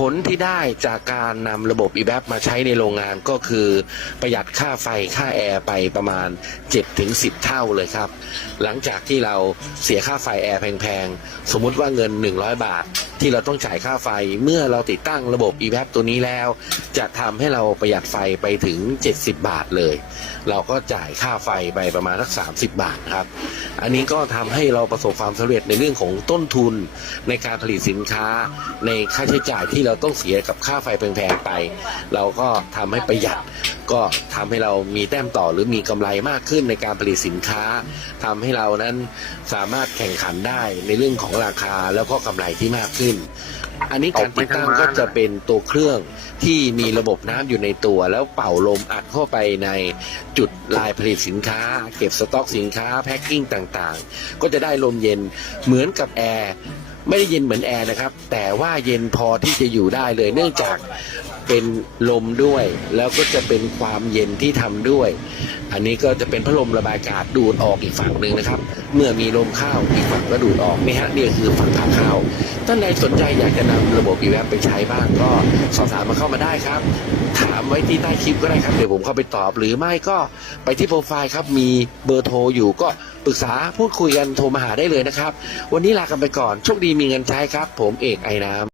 ผลที่ได้จากการนำระบบ e b a p มาใช้ในโรงงานก็คือประหยัดค่าไฟค่าแอร์ไปประมาณ 7-10 เท่าเลยครับ หลังจากที่เราเสียค่าไฟแอร์แพงๆ สมมุติว่าเงิน 100 บาท ที่เราต้องจ่ายค่าไฟเมื่อเราติดตั้งระบบ e b a p ตัวนี้แล้ว จะทำให้เราประหยัดไฟไปถึง 70 บาทเลย เราก็จ่ายค่าไฟไปประมาณสัก 30 บาทครับ อันนี้ก็ทำให้เราประสบความสำเร็จในเรื่องของต้นทุนในการผลิตสินค้า ในค่าใช้จ่ายที่เราต้องเสียกับค่าไฟแพงๆไป เราก็ทำให้ประหยัดก็ทำให้เรามีแต้มต่อหรือมีกำไรมากขึ้นในการผลิตสินค้าทำให้เรานั้นสามารถแข่งขันได้ในเรื่องของราคาแล้วก็กำไรที่มากขึ้นอันนี้การติดตั้งก็จะเป็นตัวเครื่องที่มีระบบน้ำอยู่ในตัว แล้วเป่าลมอัดเข้าไปในจุดลายผลิตสินค้า เก็บสต็อกสินค้าแพ็คกิ้งต่างๆ ก็จะได้ลมเย็นเหมือนกับแอร์ ไม่ได้เย็นเหมือนแอร์นะครับ แต่ว่าเย็นพอที่จะอยู่ได้เลย เนื่องจากเป็นลมด้วย แล้วก็จะเป็นความเย็นที่ทำด้วย อันนี้ก็จะเป็นพัดลมระบายอากาศดูดออกอีกฝั่งหนึ่งนะครับ เมื่อมีลมเข้าอีกฝั่งก็ดูดออกนี่ฮะนี่คือฝั่งขาเข้าท่านใดสนใจอยากจะนำระบบ e w a p ไปใช้บ้างก็สอบถามมาเข้ามาได้ครับ ถามไว้ที่ใต้คลิปก็ได้ครับเดี๋ยวผมเข้าไปตอบ หรือไม่ก็ไปที่โปรไฟล์ครับมีเบอร์โทรอยู่ก็ รึกษาพูดคุยกันโทรมาหาได้เลยนะครับ วันนี้ลากันไปก่อนโชคดีมีเงินใช้ครับ ผมเอกไอ้น้ำ